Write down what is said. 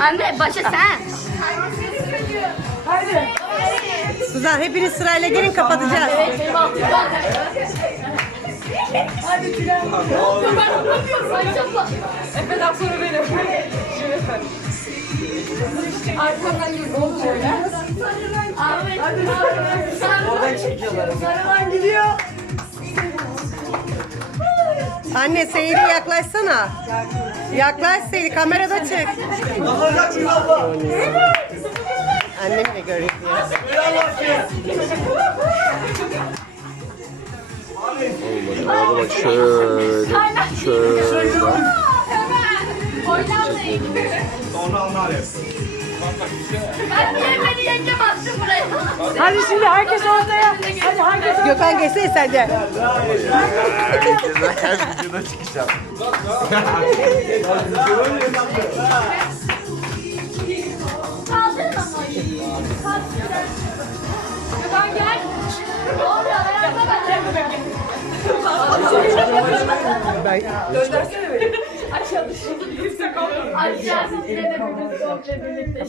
Anne başa sen. Suzan hepiniz sırayla gelin kapatacağız. Evet benim altımda. Hadi Tülay. Ben bırakıyorum. Başa Efe'den sonra benim. Arkamdan şöyle. Sarılan gidiyor. Anne Seyri yaklaşsana. Yaklaş Seyri kamerada çık. Annem de görüyor. Olmadı bak şöyle şöyle. Yengem attı buraya? Hadi şimdi herkes ortaya. Hadi herkes Gökhan geçsene sen de. Her videoda çıkacağım. Kaldırın ama. Gökhan gel. Ben... Göndersene beni. Aşağı düşürdüm. Yüksek olmadı. Aşağısı size de birlikte birlikte.